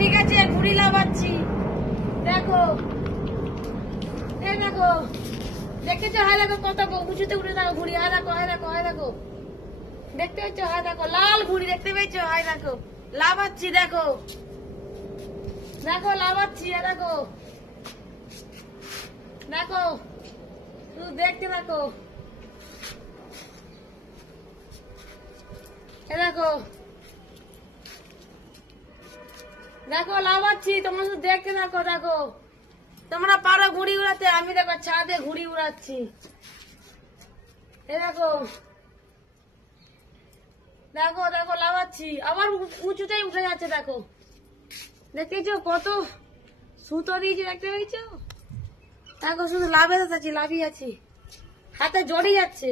ঠিক আছে ঘুড়ি লাগাচ্ছি দেখো দেখো দেখেছো হয় দেখো কত উঁচুতে উঠে দেখো ঘুড়ি হয় দেখো হয় দেখো দেখতে পাচ্ছ হয় দেখো লাল ঘুড়ি দেখতে পেয়েছ হয় দেখো লাভাচ্ছি দেখো দেখো লাভাচ্ছি দেখো দেখো শুধু দেখতে দেখো দেখো দেখো লাভাচ্ছি তোমরা শুধু দেখতে দেখো দেখো তোমরা পারো ঘুড়ি উড়াতে আমি দেখো ছাদে ঘুড়ি উড়াচ্ছি দেখো দেখো দেখো লাভাচ্ছি আবার উঁচুতেই উঠে যাচ্ছে দেখো দেখেছো কত সুতো দিয়েছি দেখতে পেয়েছো দেখো শুধু লাভে যাচ্ছি লাভই আছি হাতে জড়িয়ে যাচ্ছে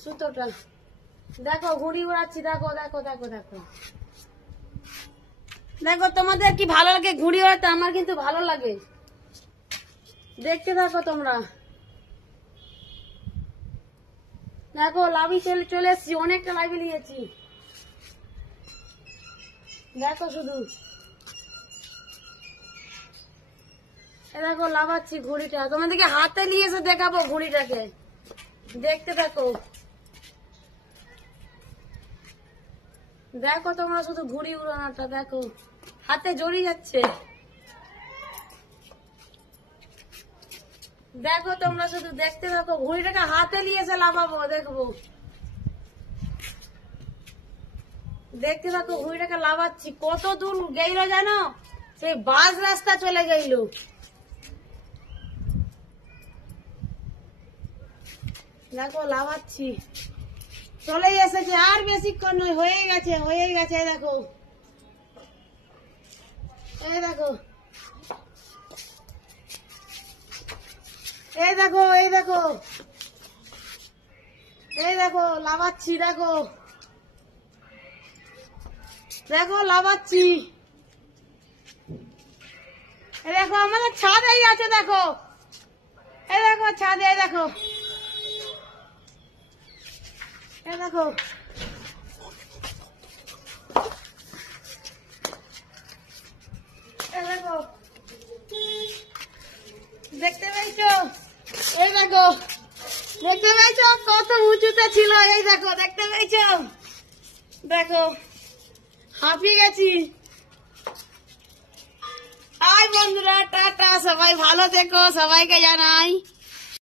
সুতোটা দেখো ঘুড়ি উড়াচ্ছি দেখো দেখো দেখো দেখো দেখো তোমাদের কি ভালো লাগে ঘুড়ি উড়াতে আমার কিন্তু ভালো লাগে দেখতে থাকো তোমরা দেখো লাভি চলে এসছি অনেকটা লাভি নিয়েছি দেখো শুধু দেখো লাভাচ্ছি ঘুড়িটা তোমাদেরকে হাতে নিয়ে এসে দেখাবো ঘুড়িটাকে দেখতে থাকো দেখো তোমরা শুধু ঘুড়ি উড়ানোটা দেখো হাতে জড়িয়ে যাচ্ছে দেখো তোমরা শুধু দেখতে থাকো ঘুড়িটাকে হাতে নিয়ে এসে লাভাবো দেখবো দেখতে থাকো ঘুড়িটাকে লাভাচ্ছি কত দূর গেল জানো সেই বাস রাস্তা চলে গেল দেখো লাভাচ্ছি চলে এসেছে আর বেশিক্ষণ নয় হয়ে গেছে দেখো এই দেখো এই দেখো এই দেখো এই দেখো লাভাচ্ছি দেখো দেখো লাভাচ্ছি এই দেখো আমাদের ছাদেই আছে দেখো এই দেখো ছাদে দেখো এই দেখো এই দেখো দেখতে পেয়েছো এই দেখো দেখতে পেয়েছো কত উঁচুতে ছিল এই দেখো দেখতে পেয়েছো দেখো হাঁপিয়ে গেছি আয় বন্ধুরা টাটা সবাই ভালো থেকো সবাইকে জানাই।